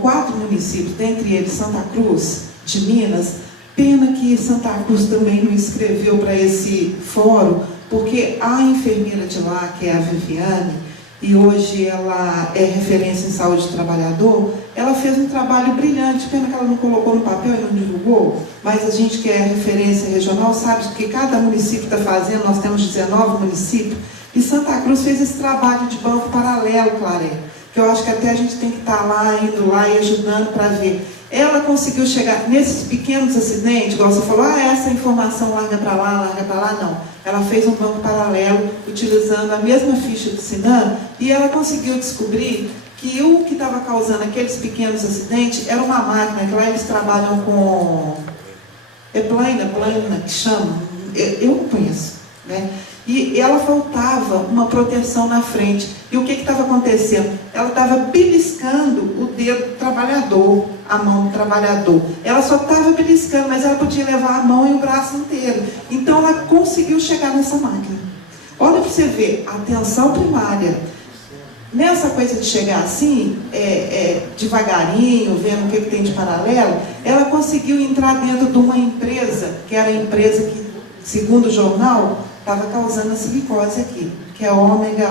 4 municípios, dentre eles Santa Cruz, de Minas. Pena que Santa Cruz também não escreveu para esse fórum, porque a enfermeira de lá, que é a Viviane, e hoje ela é referência em saúde do trabalhador, ela fez um trabalho brilhante, pena que ela não colocou no papel e não divulgou, mas a gente que é referência regional sabe que cada município está fazendo, nós temos 19 municípios, e Santa Cruz fez esse trabalho de banco paralelo, Claré, que eu acho que até a gente tem que estar lá, indo lá e ajudando para ver. Ela conseguiu chegar nesses pequenos acidentes, igual você falou, essa informação larga para lá, não. Ela fez um banco paralelo, utilizando a mesma ficha do Sinan, e ela conseguiu descobrir que o que estava causando aqueles pequenos acidentes era uma máquina, que lá eles trabalham com... É plana, que chama? Eu não conheço, né? E ela faltava uma proteção na frente. E o que estava acontecendo? Ela estava beliscando o dedo do trabalhador, a mão do trabalhador. Ela só estava beliscando, mas ela podia levar a mão e o braço inteiro. Então ela conseguiu chegar nessa máquina. Olha para você ver, atenção primária. Nessa coisa de chegar assim, devagarinho, vendo o que tem de paralelo, ela conseguiu entrar dentro de uma empresa, que era a empresa que, segundo o jornal, estava causando a silicose aqui, que é ômega,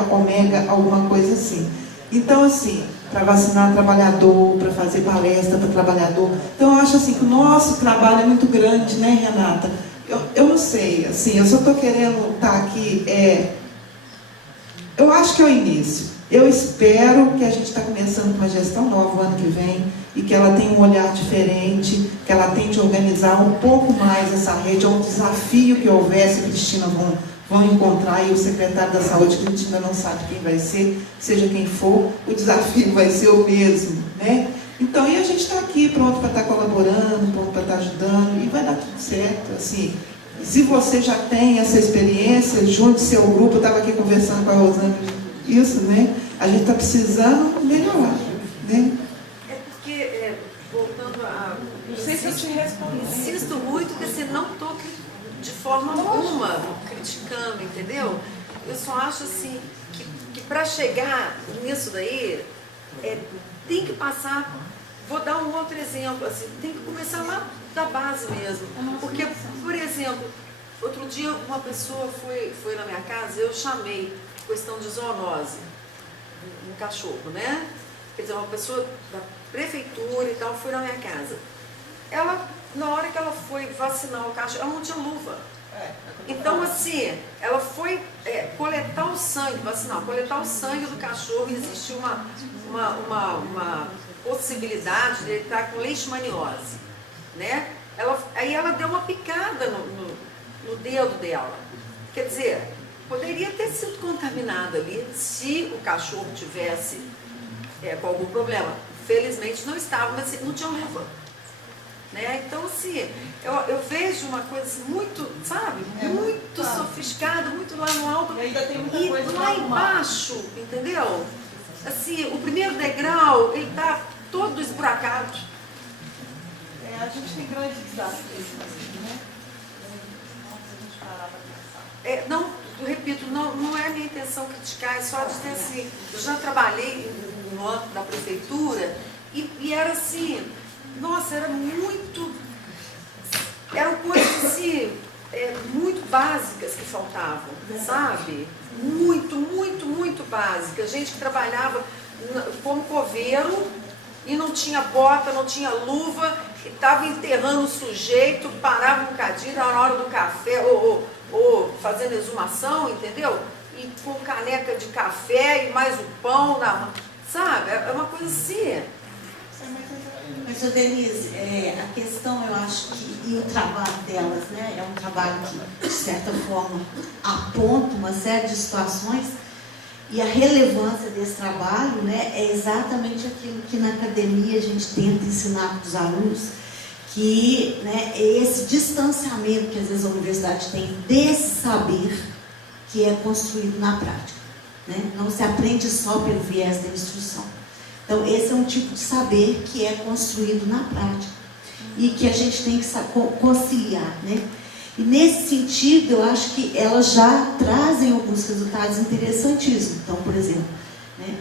alguma coisa assim. Então, assim, para vacinar trabalhador, para fazer palestra para trabalhador. Então, eu acho assim que o nosso trabalho é muito grande, né, Renata? Eu não sei, assim, eu só estou querendo estar aqui, eu acho que é o início. Eu espero que a gente está começando com uma gestão nova o ano que vem e que ela tenha um olhar diferente, que ela tente organizar um pouco mais essa rede. É um desafio que houvesse, Cristina vão encontrar, e o secretário da Saúde, que a gente ainda não sabe quem vai ser, seja quem for, o desafio vai ser o mesmo, né? Então, e a gente está aqui pronto para estar colaborando, pronto para estar ajudando, e vai dar tudo certo, assim. Se você já tem essa experiência, junte-se ao grupo. Eu estava aqui conversando com a Rosana, isso, né? A gente está precisando melhorar, né? É porque, voltando a... Não sei se eu te respondo. Insisto muito que assim, não estou de forma alguma criticando, entendeu? Eu só acho assim que para chegar nisso daí, tem que passar... Vou dar um outro exemplo, assim, tem que começar lá da base mesmo. Porque, por exemplo, outro dia uma pessoa foi na minha casa, eu chamei questão de zoonose um cachorro, né? Quer dizer, uma pessoa da prefeitura e tal foi na minha casa. Ela, na hora que ela foi vacinar o cachorro, ela não tinha luva. Então, assim, ela foi coletar o sangue, vacinar, coletar o sangue do cachorro, e existiu uma possibilidade de ele estar com leishmaniose, né? Aí ela deu uma picada no dedo dela. Quer dizer, poderia ter sido contaminada ali se o cachorro tivesse com algum problema. Felizmente não estava, mas não tinha luva. Né? Então, assim, eu vejo uma coisa assim, muito, sabe, muito sofisticada, muito lá no alto, e ainda tem muita e coisa lá embaixo, entendeu? Assim, o primeiro degrau, ele está todo esburacado. A gente tem grandes desafios, né? Se a gente parar para pensar. Não, eu repito, não é a minha intenção criticar, é só dizer assim, eu já trabalhei no âmbito da prefeitura e era assim, nossa, eram coisas assim, muito básicas que faltavam, sabe? Muito básicas. Gente que trabalhava como coveiro e não tinha bota, não tinha luva, e estava enterrando o sujeito, parava um bocadinho na hora do café, ou fazendo exumação, entendeu? E com caneca de café e mais o pão na mão, sabe? É uma coisa assim. Mas, Denise, a questão, eu acho que, e o trabalho delas, né, é um trabalho que, de certa forma, aponta uma série de situações, e a relevância desse trabalho, né, é exatamente aquilo que na academia a gente tenta ensinar para os alunos, que, né, é esse distanciamento que às vezes a universidade tem desse saber que é construído na prática. Né? Não se aprende só pelo viés da instrução. Então, esse é um tipo de saber que é construído na prática e que a gente tem que conciliar, né? E nesse sentido, eu acho que elas já trazem alguns resultados interessantíssimos. Então, por exemplo, né,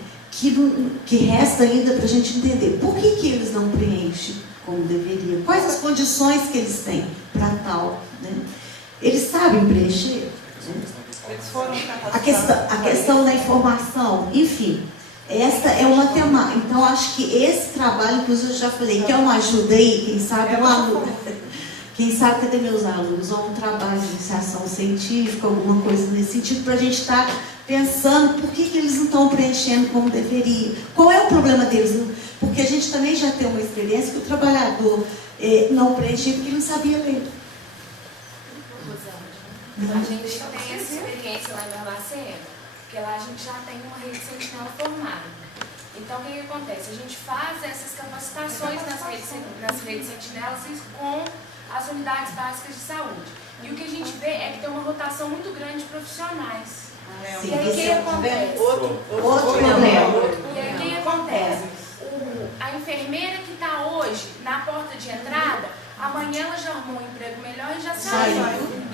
que resta ainda para a gente entender por que eles não preenchem como deveria? Quais as condições que eles têm para tal? Né? Eles sabem preencher? Né? A questão da informação, enfim, essa é uma temática. Então, acho que esse trabalho, inclusive eu já falei, que é uma ajuda aí, quem sabe um aluno. Quem sabe, cadê meus alunos? Ou um trabalho de iniciação científica, alguma coisa nesse sentido, para a gente estar pensando por que eles não estão preenchendo como deveria. Qual é o problema deles? Porque a gente também já tem uma experiência que o trabalhador não preenchia porque ele não sabia ler. A gente tem essa experiência lá em Barbacena, porque lá a gente já tem uma rede sentinela formada. Então, o que acontece? A gente faz essas capacitações nas redes sentinelas com as unidades básicas de saúde. E o que a gente vê é que tem uma rotação muito grande de profissionais. Sim, e aí, o que acontece? Outro problema. E aí, o que acontece? A enfermeira que está hoje na porta de entrada, amanhã ela já arrumou um emprego melhor e já saiu.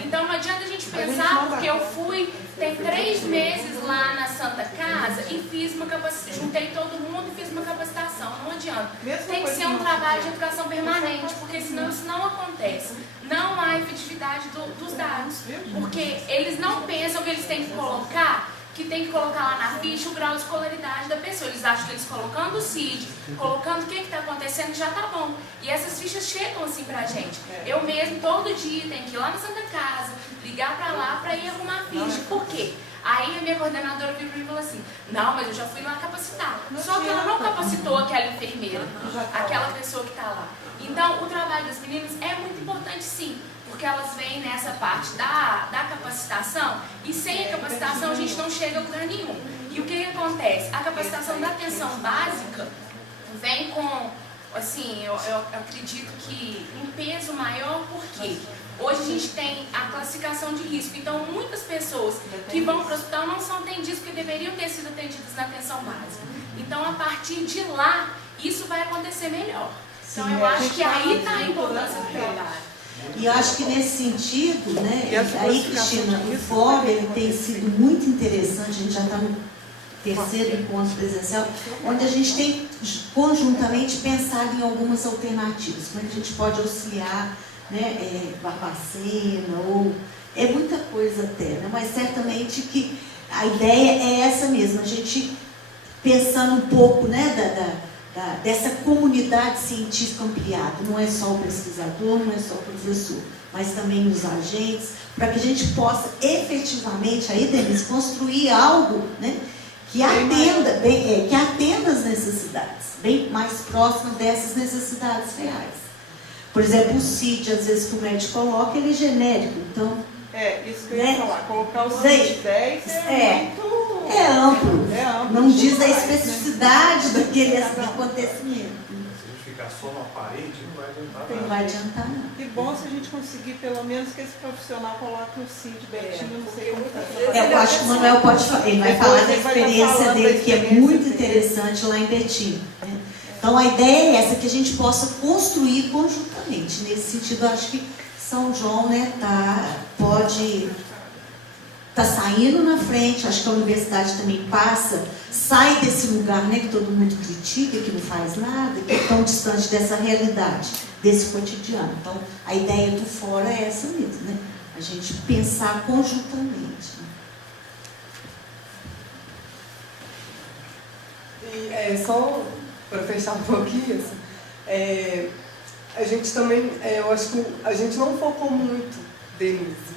Então, não adianta a gente pensar, porque eu fui, tem 3 meses lá na Santa Casa e fiz uma capacitação, juntei todo mundo e fiz uma capacitação. Não adianta. Tem que ser um trabalho de educação permanente, porque senão isso não acontece. Não há efetividade dos dados, porque eles não pensam que eles têm que colocar lá na ficha o grau de escolaridade da pessoa. Eles acham que eles colocando o CID, colocando o que está acontecendo, já está bom. E essas fichas chegam assim pra gente. Eu mesmo, todo dia, tenho que ir lá na Santa Casa, ligar pra lá pra ir arrumar a ficha. Por quê? Aí a minha coordenadora virou pra mim e falou assim, não, mas eu já fui lá capacitar. Só que ela não capacitou aquela enfermeira, aquela pessoa que está lá. Então, o trabalho das meninas é muito importante, sim, porque elas vêm nessa parte da capacitação, e sem a capacitação a gente não chega a lugar nenhum. E o que acontece? A capacitação da atenção básica vem com, assim, eu acredito que um peso maior, porque hoje a gente tem a classificação de risco. Então, muitas pessoas que vão para o hospital não são atendidas porque deveriam ter sido atendidas na atenção básica. Então, a partir de lá, isso vai acontecer melhor. Então, eu acho que aí está a importância do trabalho. E eu acho que nesse sentido, né, aí, Cristina, o fórum ele tem sido muito interessante, a gente já está no 3º encontro presencial, onde a gente tem conjuntamente pensado em algumas alternativas, como é que a gente pode auxiliar, né, Barbacena, ou é muita coisa até, né, mas certamente que a ideia é essa mesmo, a gente pensando um pouco, né, dessa comunidade científica ampliada, não é só o pesquisador, não é só o professor, mas também os agentes, para que a gente possa efetivamente, aí, Denise, construir algo, né, que atenda as necessidades, bem mais próximo dessas necessidades reais. Por exemplo, o CID, às vezes, que o médico coloca, ele é genérico, então... isso que eu ia falar, colocar o CID 10 é amplo, não diz a especificidade daquele acontecimento. Se a gente ficar só no aparente, não vai adiantar nada. Não vai adiantar nada. Que bom se a gente conseguir, pelo menos, que esse profissional coloque o CID Betinho, não sei como está. Eu acho que o Manuel pode falar, ele vai falar da experiência dele, que é muito interessante lá em Betim. Né? Então, a ideia é essa, que a gente possa construir conjuntamente. Nesse sentido, eu acho que São João, né, está saindo na frente, acho que a universidade também sai desse lugar, né, que todo mundo critica, que não faz nada, que é tão distante dessa realidade, desse cotidiano. Então, a ideia do fórum é essa mesmo, né? A gente pensar conjuntamente. E só para fechar um pouquinho, a gente também, eu acho que a gente não focou muito, Denise,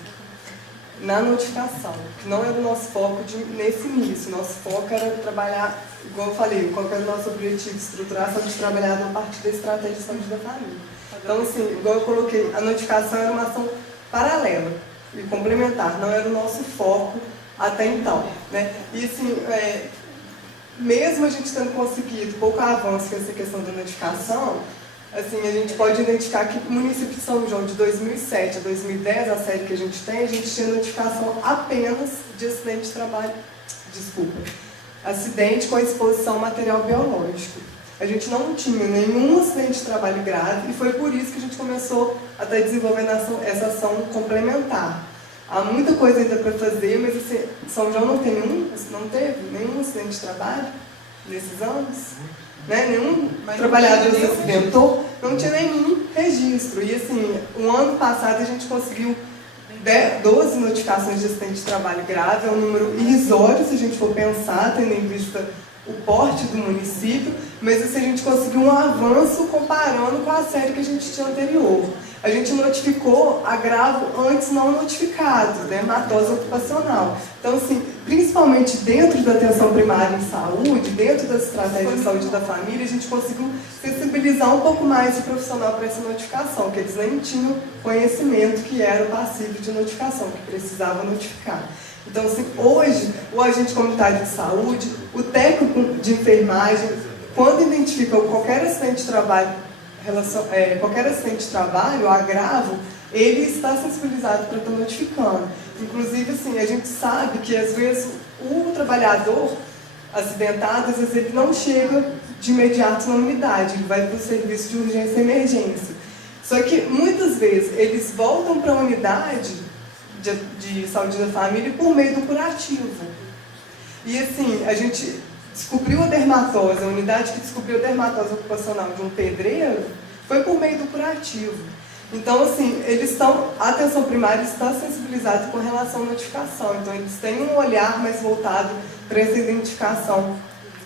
na notificação, que não era o nosso foco nesse início. Nosso foco era trabalhar, igual eu falei, qual era o nosso objetivo de estruturação, de trabalhar na parte da estratégia de saúde da família. Então, assim, igual eu coloquei, a notificação era uma ação paralela e complementar, não era o nosso foco até então, né? E, assim, mesmo a gente tendo conseguido pouco avanço com essa questão da notificação, assim, a gente pode identificar que o município de São João, de 2007 a 2010, a série que a gente tinha notificação apenas de acidente de trabalho, acidente com exposição a material biológico. A gente não tinha nenhum acidente de trabalho grave e foi por isso que a gente começou a estar desenvolvendo essa ação complementar. Há muita coisa ainda para fazer, mas assim, São João não teve nenhum acidente de trabalho nesses anos. né? Nenhum trabalhador se acidentou, não tinha nenhum registro. E assim, o ano passado a gente conseguiu 12 notificações de acidente de trabalho grave, é um número irrisório se a gente for pensar, tendo em vista o porte do município, mas assim, a gente conseguiu um avanço comparando com a série que a gente tinha anterior. A gente notificou agravo antes não notificado, dermatose ocupacional. Então, assim, principalmente dentro da atenção primária em saúde, dentro das estratégias de saúde da família, a gente conseguiu sensibilizar um pouco mais o profissional para essa notificação, que eles nem tinham conhecimento que era o passivo de notificação, que precisava notificar. Então, assim, hoje, o agente comunitário de saúde, o técnico de enfermagem, quando identifica qualquer acidente de trabalho, o agravo, ele está sensibilizado para estar notificando. Inclusive, assim, a gente sabe que, às vezes, o trabalhador acidentado, às vezes, ele não chega de imediato na unidade, ele vai para o serviço de urgência e emergência. Só que, muitas vezes, eles voltam para a unidade de saúde da família por meio do curativo. E assim, a gente descobriu a dermatose, a unidade que descobriu a dermatose ocupacional de um pedreiro foi por meio do curativo. Então, assim, a atenção primária está sensibilizada com relação à notificação. Então, eles têm um olhar mais voltado para essa identificação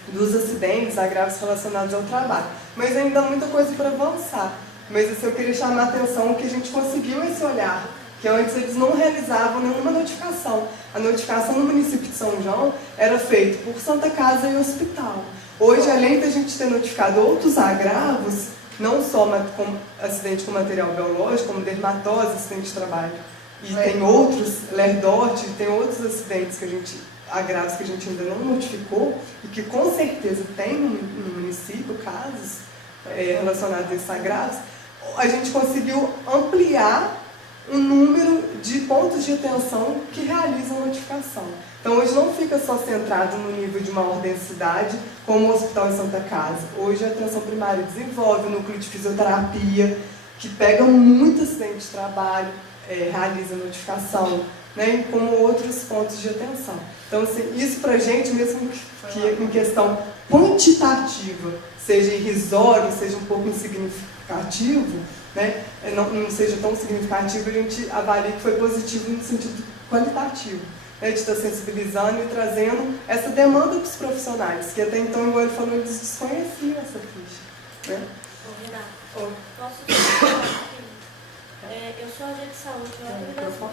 dos acidentes, agravos relacionados ao trabalho. Mas ainda há muita coisa para avançar. Mas assim, eu queria chamar a atenção que a gente conseguiu esse olhar, que antes eles não realizavam nenhuma notificação. A notificação no município de São João era feita por Santa Casa e hospital. Hoje, além da gente ter notificado outros agravos, não só com acidente com material biológico, como dermatose, acidente de trabalho, e tem outros, Lerdorte, tem outros acidentes agravos que a gente ainda não notificou, e que com certeza tem no município casos relacionados a esses agravos, a gente conseguiu ampliar o número de pontos de atenção que realizam a notificação. Então, hoje não fica só centrado no nível de maior densidade, como o Hospital em Santa Casa. Hoje a atenção primária desenvolve o núcleo de fisioterapia, que pega muito acidente de trabalho, realiza a notificação, né, como outros pontos de atenção. Então, assim, isso para a gente, mesmo que em questão quantitativa, seja irrisório, seja um pouco insignificativo, né, não seja tão significativo, a gente avalia que foi positivo no sentido qualitativo, né, de estar sensibilizando e trazendo essa demanda para os profissionais, que até então, igual ele falou, eles desconheciam essa ficha. Né? Renato, posso dizer aqui? Eu sou agente de saúde lá do Brasil.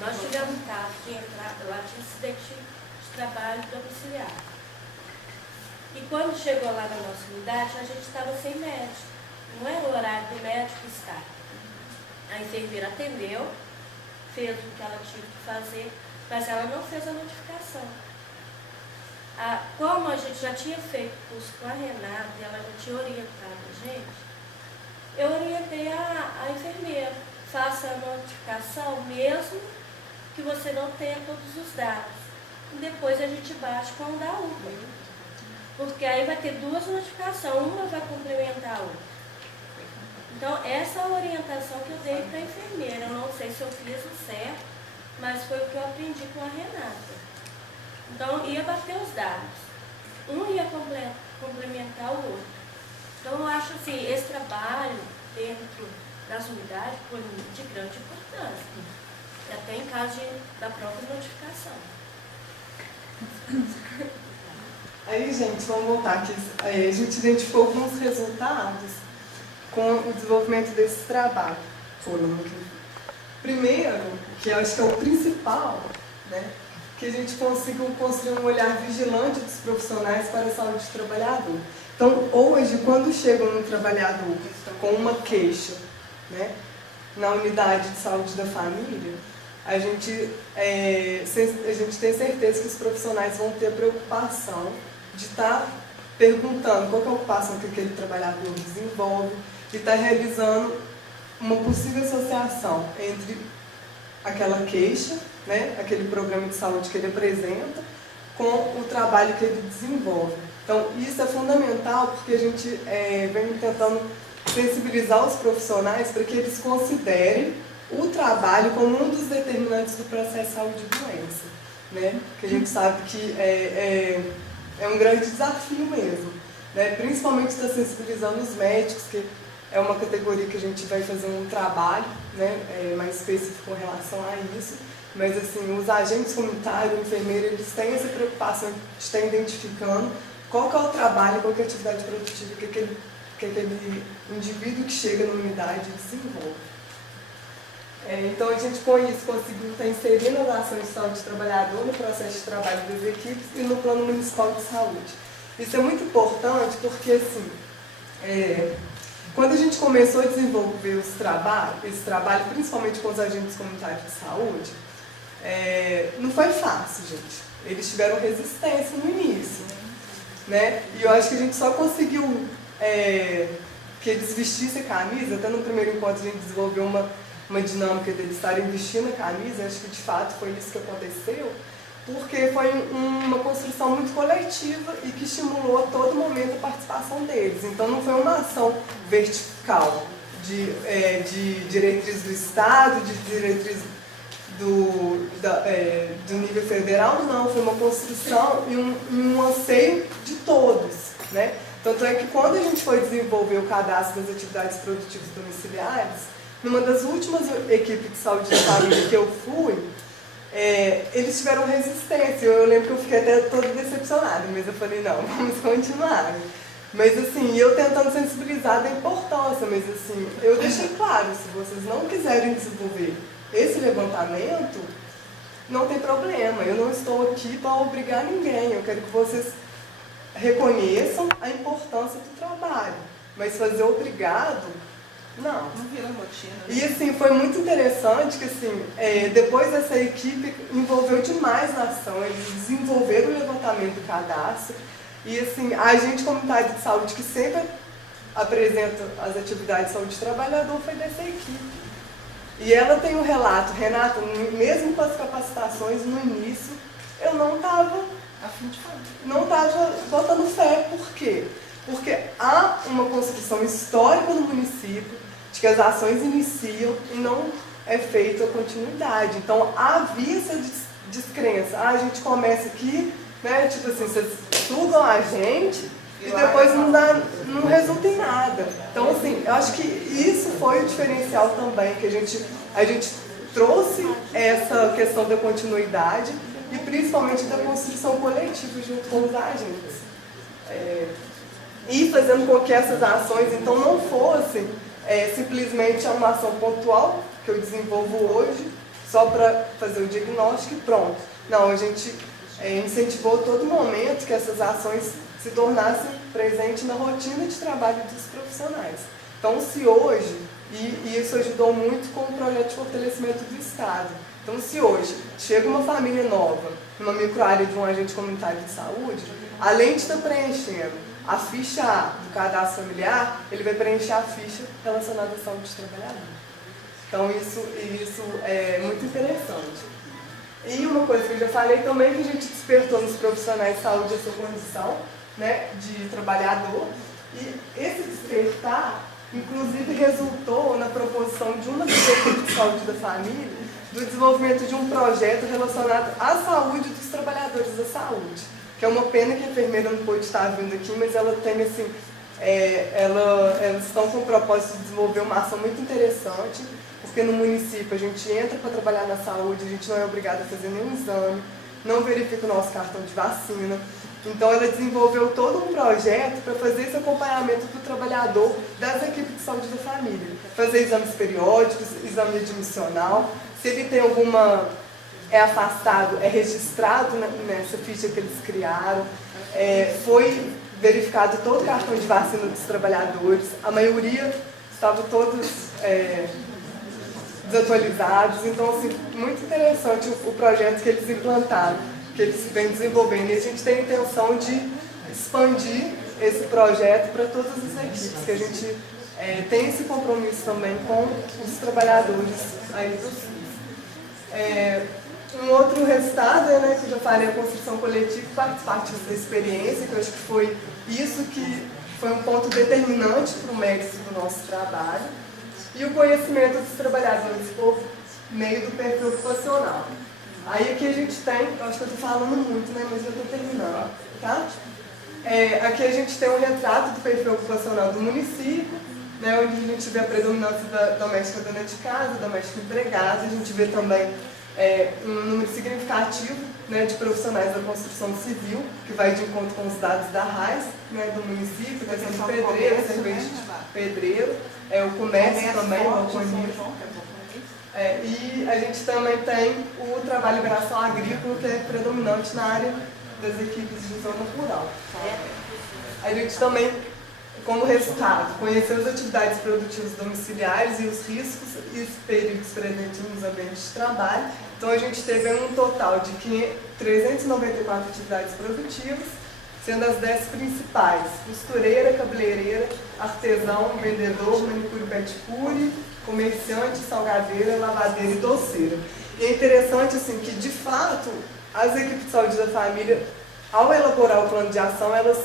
Nós tivemos um caso de entrada lá de acidente de trabalho domiciliar. E quando chegou lá na nossa unidade, a gente estava sem médico. Não era o horário do médico estar. A enfermeira atendeu, fez o que ela tinha que fazer, mas ela não fez a notificação. Como a gente já tinha feito curso com a Renata e ela já tinha orientado a gente, eu orientei a enfermeira, faça a notificação mesmo que você não tenha todos os dados. E depois a gente bate com o da UPA. Porque aí vai ter duas notificações, uma vai complementar a outra. Então, essa é a orientação que eu dei para a enfermeira. Eu não sei se eu fiz o certo, mas foi o que eu aprendi com a Renata. Então, ia bater os dados. Um ia complementar o outro. Então, eu acho assim, esse trabalho dentro das unidades foi de grande importância. Até em caso da própria notificação. Aí, gente, vamos voltar aqui. A gente identificou alguns resultados com o desenvolvimento desse trabalho. Primeiro, que eu acho que é o principal, né, que a gente conseguiu construir um olhar vigilante dos profissionais para a saúde do trabalhador. Então, hoje, quando chega um trabalhador com uma queixa, né, na unidade de saúde da família, a gente tem certeza que os profissionais vão ter preocupação de estar perguntando qual é a ocupação que aquele trabalhador desenvolve e estar realizando uma possível associação entre aquela queixa, né, aquele programa de saúde que ele apresenta, com o trabalho que ele desenvolve. Então, isso é fundamental porque a gente vem tentando sensibilizar os profissionais para que eles considerem o trabalho como um dos determinantes do processo de saúde e doença, né? Que a gente sabe que é um grande desafio mesmo. né? Principalmente está sensibilizando os médicos, que é uma categoria que a gente vai fazer um trabalho, né, mais específico com relação a isso. Mas, assim, os agentes comunitários, o enfermeiro, eles têm essa preocupação de estar identificando qual que é o trabalho, qual que é a atividade produtiva que aquele indivíduo que chega na unidade desenvolve. Então, a gente, com isso, conseguiu estar inserindo as ações de saúde do trabalhador no processo de trabalho das equipes e no Plano Municipal de Saúde. Isso é muito importante porque, assim, quando a gente começou a desenvolver esse trabalho, principalmente com os agentes comunitários de saúde, não foi fácil, gente. Eles tiveram resistência no início, né? E eu acho que a gente só conseguiu que eles vestissem a camisa. Até no primeiro encontro a gente desenvolveu uma dinâmica deles estarem vestindo a camisa. Acho que de fato foi isso que aconteceu, porque foi uma construção muito coletiva e que estimulou a todo momento a participação deles. Então não foi uma ação vertical de diretriz do Estado, de diretriz do nível federal, não. Foi uma construção e um anseio de todos, né? Tanto é que quando a gente foi desenvolver o cadastro das atividades produtivas domiciliares, numa das últimas equipes de saúde da família que eu fui, eles tiveram resistência. Eu lembro que eu fiquei até toda decepcionada, mas eu falei, não, vamos continuar. Mas, assim, eu tentando sensibilizar da importância, mas, assim, eu deixei claro, se vocês não quiserem desenvolver esse levantamento, não tem problema. Eu não estou aqui para obrigar ninguém. Eu quero que vocês reconheçam a importância do trabalho. Mas fazer obrigado, não. Não vira rotina. E, assim, foi muito interessante que, assim, depois dessa equipe envolveu demais na ação. Eles desenvolveram o levantamento do cadastro. E, assim, a agente comunitária de saúde que sempre apresenta as atividades de saúde do trabalhador foi dessa equipe. E ela tem um relato, Renata, mesmo com as capacitações no início, eu não estava botando fé. Por quê? Porque há uma construção histórica no município de que as ações iniciam e não é feita a continuidade. Então havia essa descrença. A gente começa aqui, né, tipo assim, vocês sugam a gente e depois não resulta em nada. Então, assim, eu acho que isso foi o diferencial também, que a gente trouxe essa questão da continuidade e principalmente da construção coletiva junto com os agentes. E fazendo com que essas ações, então, não fossem simplesmente uma ação pontual que eu desenvolvo hoje, só para fazer o diagnóstico e pronto. Não, a gente incentivou todo momento que essas ações se tornassem presentes na rotina de trabalho dos profissionais. Então, se hoje, e isso ajudou muito com o projeto de fortalecimento do Estado, então, se hoje chega uma família nova, numa microárea de um agente comunitário de saúde, além de estar preenchendo a ficha A do cadastro familiar, ele vai preencher a ficha relacionada à saúde do trabalhador. Então, isso é muito interessante. E uma coisa que eu já falei também, que a gente despertou nos profissionais de saúde essa condição, né, de trabalhador, e esse despertar, inclusive, resultou na proposição de uma das equipes de saúde da família, do desenvolvimento de um projeto relacionado à saúde dos trabalhadores da saúde, que é uma pena que a enfermeira não pôde estar vindo aqui, mas ela tem, assim, elas estão com o propósito de desenvolver uma ação muito interessante, porque no município a gente entra para trabalhar na saúde, a gente não é obrigado a fazer nenhum exame, não verifica o nosso cartão de vacina. Então, ela desenvolveu todo um projeto para fazer esse acompanhamento do trabalhador das equipes de saúde da família. Fazer exames periódicos, exame admissional. Se ele tem é afastado, é registrado nessa ficha que eles criaram. Foi verificado todo o cartão de vacina dos trabalhadores. A maioria estavam todos desatualizados. Então, assim, muito interessante o projeto que eles implantaram, que eles vêm desenvolvendo. E a gente tem a intenção de expandir esse projeto para todas as equipes, que a gente tem esse compromisso também com os trabalhadores aí do SUS. Um outro resultado, né, que eu já falei, a construção coletiva, participar da experiência, que eu acho que foi isso que foi um ponto determinante para o mérito do nosso trabalho, e o conhecimento dos trabalhadores por meio do perfil ocupacional. Aí aqui a gente tem, eu acho que eu estou falando muito, né, mas eu estou terminando, tá? aqui a gente tem um retrato do perfil ocupacional do município, né, onde a gente vê a predominância da doméstica dona de casa, doméstica empregada. A gente vê também um número significativo, né, de profissionais da construção civil, que vai de encontro com os dados da RAIS, né, do município, questão de pedreiro, serviço de pedreiro, o comércio também, o balconismo. E a gente também tem o trabalho de liberação agrícola, que é predominante na área das equipes de zona rural. A gente também, como resultado, conheceu as atividades produtivas domiciliares e os riscos e os perigos presentes nos ambientes de trabalho. Então a gente teve um total de 394 atividades produtivas, sendo as 10 principais: costureira, cabeleireira, artesão, vendedor, manicure, pedicure, comerciante, salgadeira, lavadeira e doceira. E é interessante assim, que, de fato, as equipes de saúde da família, ao elaborar o plano de ação, elas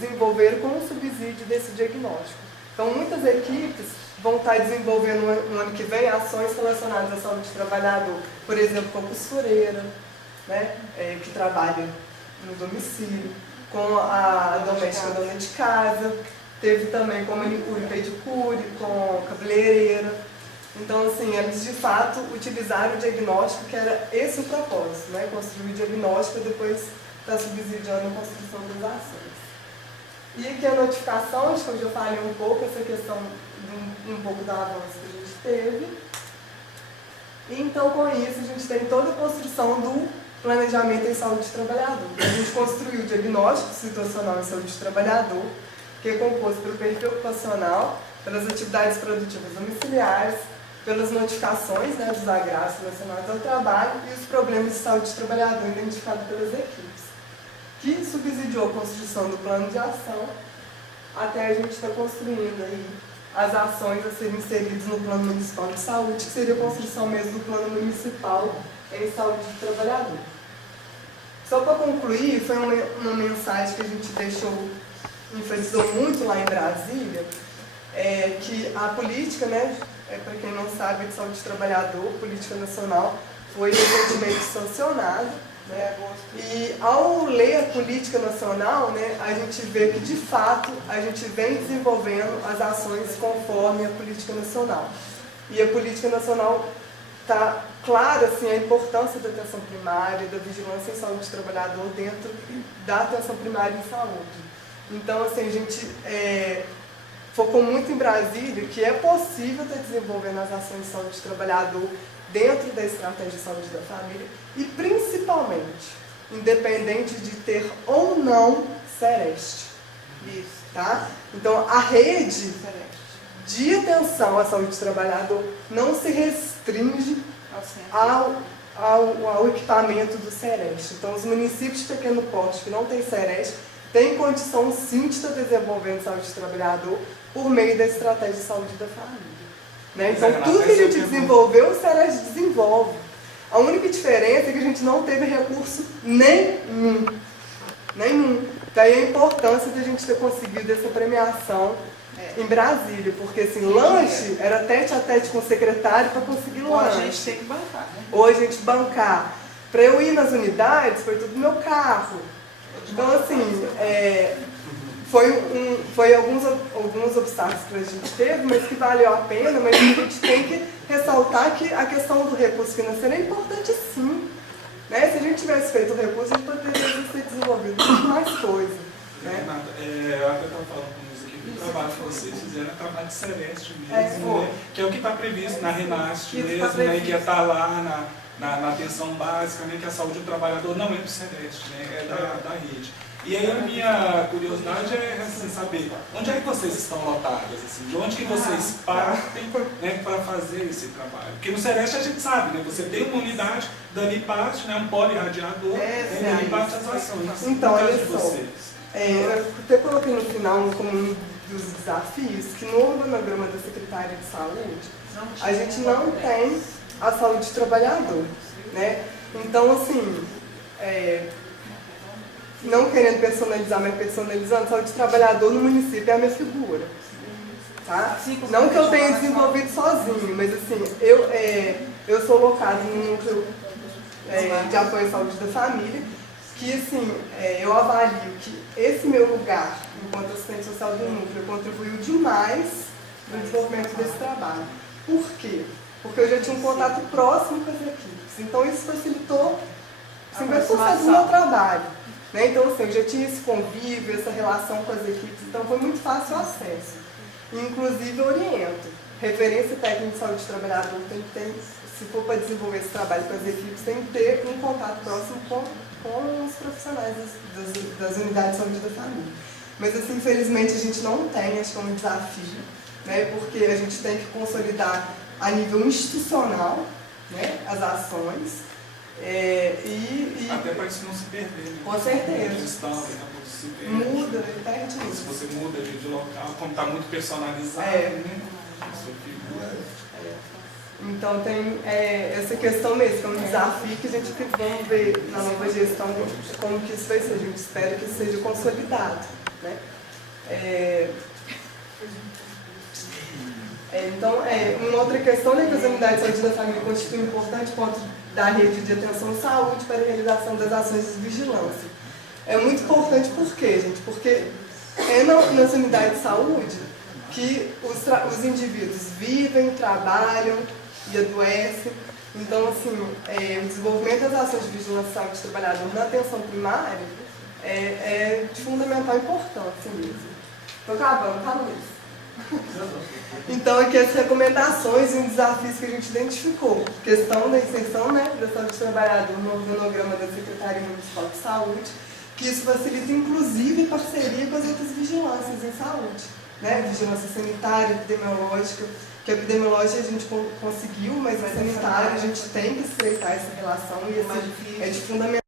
desenvolveram com o subsídio desse diagnóstico. Então, muitas equipes vão estar desenvolvendo no ano que vem ações relacionadas à saúde do trabalhador, por exemplo, com a costureira, né, que trabalha no domicílio, com a doméstica dona de casa, teve também com manicure e pedicure, com cabeleireira. Então, assim, eles de fato utilizaram o diagnóstico, que era esse o propósito, né, construir o diagnóstico e depois está subsidiando a construção das ações. E aqui a notificação, acho que eu já falei um pouco, essa questão de um pouco da avanço que a gente teve. E então, com isso, a gente tem toda a construção do planejamento em saúde do trabalhador. A gente construiu o diagnóstico situacional em saúde do trabalhador, que é composto pelo perfil ocupacional, pelas atividades produtivas domiciliares, pelas notificações, né, dos agravos relacionados ao trabalho e os problemas de saúde do trabalhador identificados pelas equipes, que subsidiou a construção do plano de ação, até a gente está construindo aí as ações a serem inseridas no plano municipal de saúde, que seria a construção mesmo do plano municipal em saúde do trabalhador. Só para concluir, foi uma mensagem que a gente enfatizou muito lá em Brasília, que a política, né, para quem não sabe, de saúde do trabalhador, política nacional, foi recentemente sancionada, né, e ao ler a política nacional, né, a gente vê que de fato a gente vem desenvolvendo as ações conforme a política nacional. E a política nacional está clara assim, a importância da atenção primária, da vigilância em saúde do trabalhador dentro da atenção primária em saúde. Então, assim, a gente focou muito em Brasília que é possível estar desenvolvendo as ações de saúde do trabalhador dentro da estratégia de saúde da família e, principalmente, independente de ter ou não Sereste. Isso, tá? Então, a rede de atenção à saúde do trabalhador não se restringe ao equipamento do Sereste. Então, os municípios de pequeno porte que não têm Sereste têm condição, sim, de estar desenvolvendo saúde do trabalhador por meio da estratégia de saúde da família. Né? Então, tudo que a gente desenvolveu, o Sereste desenvolve. A única diferença é que a gente não teve recurso nenhum. Daí a importância de a gente ter conseguido essa premiação em Brasília, porque assim, lanche era tete a tete com o secretário para conseguir lanche. Hoje a gente tem que bancar, né? Hoje a gente bancar. Para eu ir nas unidades, foi tudo meu carro. Então, assim, foi alguns obstáculos que a gente teve, mas que valeu a pena, mas a gente tem que ressaltar que a questão do recurso financeiro é importante sim. Né? Se a gente tivesse feito o recurso, a gente poderia ter desenvolvido muito mais coisa. Né? Renata, eu até estava falando com isso aqui, o trabalho que vocês fizeram é trabalho de Sereste mesmo, né? Que é o que está previsto na Renast mesmo, né? Que está lá na atenção básica, né? Que a saúde do trabalhador não é do Sereste, né? É da rede. E aí a minha curiosidade é assim, saber onde é que vocês estão lotadas, assim, de onde que vocês partem, né, para fazer esse trabalho. Porque no Sereste a gente sabe, né, você tem uma unidade, dali parte, né, um polirradiador, dali parte as ações. Então, olha só, eu até coloquei no final, como um dos desafios, que no organograma da Secretaria de Saúde, a gente não tem a saúde do trabalhador, né? Então, assim, não querendo personalizar, mas personalizando, saúde do trabalhador no município é a minha figura. Tá? Não que eu tenha desenvolvido sozinho, mas assim, eu sou locado no núcleo de apoio à saúde da família, que assim, eu avalio que esse meu lugar, enquanto assistente social do núcleo, contribuiu demais no desenvolvimento desse trabalho. Por quê? Porque eu já tinha um contato próximo com as equipes. Então isso facilitou 50% do meu trabalho. Né? Então assim, eu já tinha esse convívio, essa relação com as equipes, então foi muito fácil o acesso. Inclusive eu oriento. Referência técnica de saúde do trabalhador tem que ter, se for para desenvolver esse trabalho com as equipes, tem que ter um contato próximo com os profissionais das unidades de saúde da família. Mas assim, infelizmente a gente não tem, acho que é um desafio, né? Porque a gente tem que consolidar a nível institucional, né, as ações. Até para isso não se perder, né? Com certeza. A gestão, daqui a pouco se perde. Muda, perde Se isso. você muda de local, como está muito personalizado, né? Isso fica... Então tem essa questão mesmo, que é um desafio que a gente vamos ver na nova gestão como que isso vai ser. A gente espera que isso seja consolidado. Né? Então, uma outra questão é que as unidades de saúde da família constituem um importante ponto da rede de atenção à saúde para a realização das ações de vigilância. É muito importante por quê, gente? Porque nas unidades de saúde que os indivíduos vivem, trabalham e adoecem. Então, assim, o desenvolvimento das ações de vigilância à saúde do trabalhador na atenção primária é de fundamental importância mesmo. Estou acabando, tá, Luiz? Então, aqui as recomendações e os desafios que a gente identificou. Questão da inserção, né, da saúde do trabalhador no organograma da Secretaria Municipal de Saúde, que isso facilita, inclusive, parceria com as outras vigilâncias em saúde. Né? Vigilância sanitária, epidemiológica, que a epidemiológica a gente conseguiu, mas a sanitária a gente tem que estreitar essa relação e assim, é de fundamental.